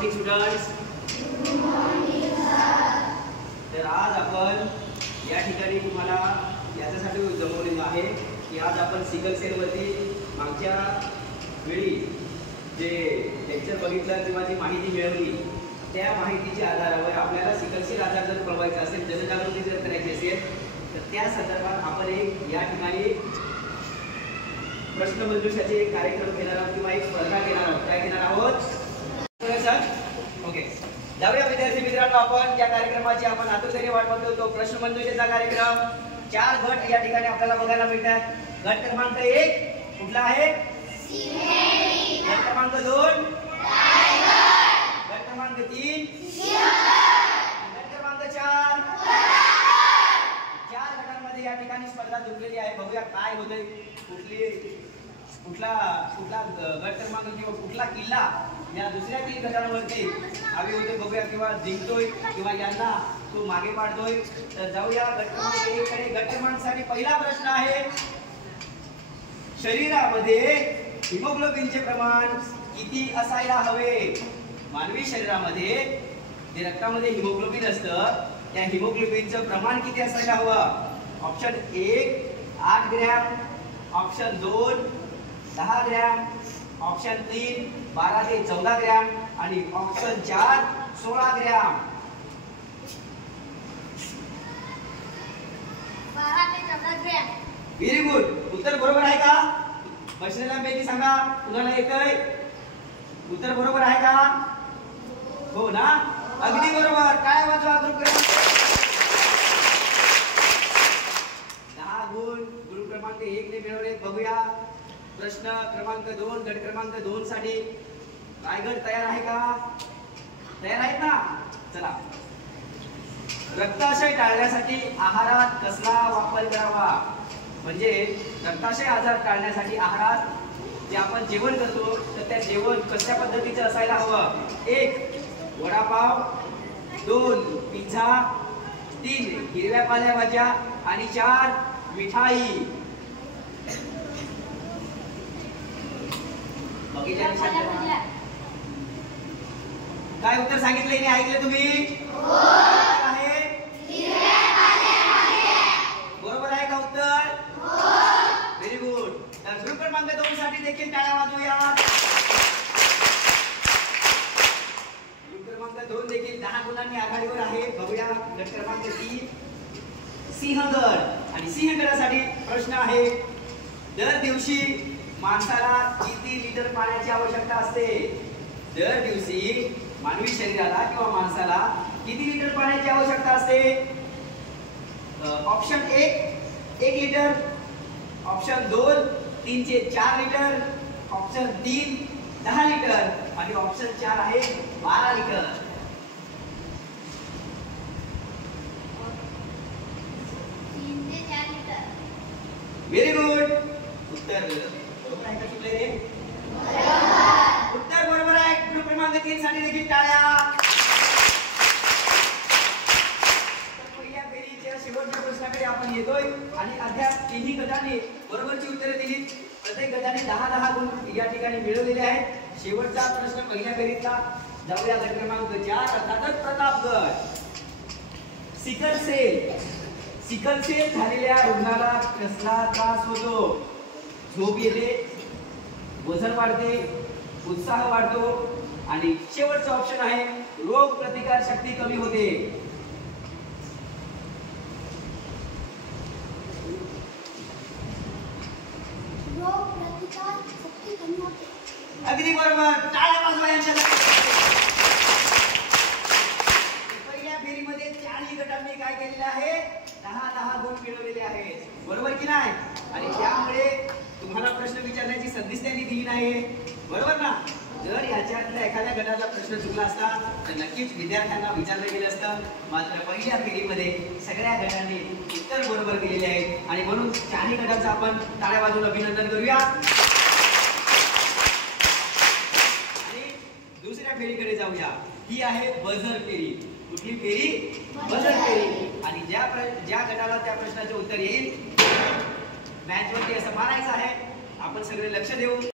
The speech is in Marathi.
Morning students. तर आज आपण या ठिकाणी तुम्हाला याच्यासाठी जमवलेलं आहे की आज आपण सिकल सेलवरती मागच्या वेळी जे लेक्चर बघितलं किंवा जी माहिती मिळवली त्या माहितीच्या आधारावर आपल्याला सिकल सेल आजार जर कळवायचा असेल, जनजागृती जर करायची असेल तर त्या संदर्भात आपण एक या ठिकाणी प्रश्नमंजुषाचे एक कार्यक्रम घेणार आहोत किंवा एक स्पर्धा घेणार आहोत. काय घेणार आहोत सर? ओके, जाऊया विद्यार्थी मित्रांनो. आपण त्या कार्यक्रमाची आपण आतुरतेने वाट बघतो. तो प्रश्नमंजुषेचा कार्यक्रम 4 गट या ठिकाणी आपल्याला बघायला मिळतात. गट क्रमांक 1 कुठला आहे? गट क्रमांक 2 गट क्रमांक 3 गट क्रमांक 4 4 गटांमध्ये या ठिकाणी स्पर्धा जुळलेली आहे. बघूया काय होतंय, कुठला गट क्रमांक किंवा कुठला किल्ला या दुसऱ्या 3 गटांवरती हवी होते. बघूया किंवा जिंकतोय किंवा यांना तो मागे पाडतोय. तर जाऊया गट क्रमांक 1 कडे. गट क्रमांकसाठी पहिला प्रश्न आहे, शरीरामध्ये हिमोग्लोबिनचे प्रमाण किती असायला हवे? मानवी शरीरामध्ये जे रक्तामध्ये हिमोग्लोबिन असतं त्या हिमोग्लोबिनचं प्रमाण किती असायला हवं? Option 1 8 gram, option 2 10 gram, option 3 12 ते 14 ग्रॅम आणि ऑप्शन 4 16 ग्रॅम. 12 ते 14 ग्रॅम. Very good. उत्तर बरोबर आहे का? बसलेल्यांपैकी सांगा, कुणाला येतंय? उत्तर बरोबर आहे का? हो ना, अगदी बरोबर. काय वाजवा ग्रुप क्रमांक 10 गुण ग्रुप क्रमांक 1 ने मिळवले. बघूया प्रश्न क्रमांक 2 गट क्रमांक 2 साठी. रायगड तयार आहे का? तयार आहेत ना? चला. रक्ताशय टाळण्यासाठी आहारात कसला वापर करावा? म्हणजे रक्ताशय आजार टाळण्यासाठी आहारात जे आपण जेवण करतो तर त्या जेवण कशा पद्धतीचं असायला हवं? 1 वडापाव, 2 पिझ्झा, 3 हिरव्या पालेभाज्या आणि 4 मिठाई. काय उत्तर सांगितले आणि ऐकले तुम्ही? आहे बरोबर आहे का उत्तर? Very good. तर ग्रुप क्रमांक 2 साठी देखील टाळ्या वाजवूया. ग्रुप क्रमांक 2 देखील 10 गुणांनी आघाडीवर आहे. बघूया गट क्रमांक 3 सिंहगड. आणि सिंहगडासाठी प्रश्न आहे, दर दिवशी माणसाला किती लिटर पाण्याची आवश्यकता असते? दर दिवशी मानवी शरीराला किंवा माणसाला किती लिटर पाण्याची आवश्यकता असते? ऑप्शन 1 1 लिटर, ऑप्शन 2 3 चे 4 लिटर, ऑप्शन 3 10 लिटर आणि ऑप्शन 4 आहे 12 लिटर. 3 ते 4 लिटर. Very good. उत्तर बरोबर आहे का चुकले रे? उत्तर बरोबर आहे. ग्रुप क्रमांक 3 साठी देखील टाळ्या. पहिल्या फेरीच्या शेवटच्या प्रश्नाकडे आपण येतोय आणि अद्याप 3ही गटाने बरोबरची उत्तरे दिली. प्रत्येक गटाने 10-10 गुण या ठिकाणी मिळवलेले आहेत. शेवटचा प्रश्न पहिल्या फेरीतला. जाऊया गट क्रमांक 4 अर्थातच प्रतापगड. सिकल सेल झालेल्या रुग्णाला कसला त्रास होतो? झोप येते, वजन वाढते, उत्साह वाढतो आणि शेवटचा ऑप्शन आहे रोग प्रतिकार शक्ती कमी होते. रोग प्रतिकार शक्ती कमी होते. अगदी बरोबर. टाळ्या वाजवा यांच्यासाठी. पहिल्या फेरीमध्ये 4ही गटांनी काय केलेले आहे? 10-10 गुण मिळवलेले आहेत. बरोबर की नाही? आणि त्यामुळे तुम्हाला प्रश्न विचारण्याची संधीच त्यांनी दिली नाही. बरोबर ना? जर याच्यातल्या एखाद्या गटाचा प्रश्न चुकला असता तर नक्कीच विद्यार्थ्यांना विचारलं गेलं असतं. मात्र पहिल्या फेरीमध्ये सगळ्या गटांनी उत्तर बरोबर दिलेले आहेत आणि म्हणून 4ही गटांचं आपण टाळ्या वाजवून अभिनंदन करूया. आणि दुसऱ्या फेरीकडे जाऊया. ही आहे बझर फेरी. कुठली फेरी? बझर फेरी. आणि ज्या गटाला त्या प्रश्नाचे उत्तर येईल मॅच वरती असं मारायचं आहे. आपण सगळे लक्ष देऊ.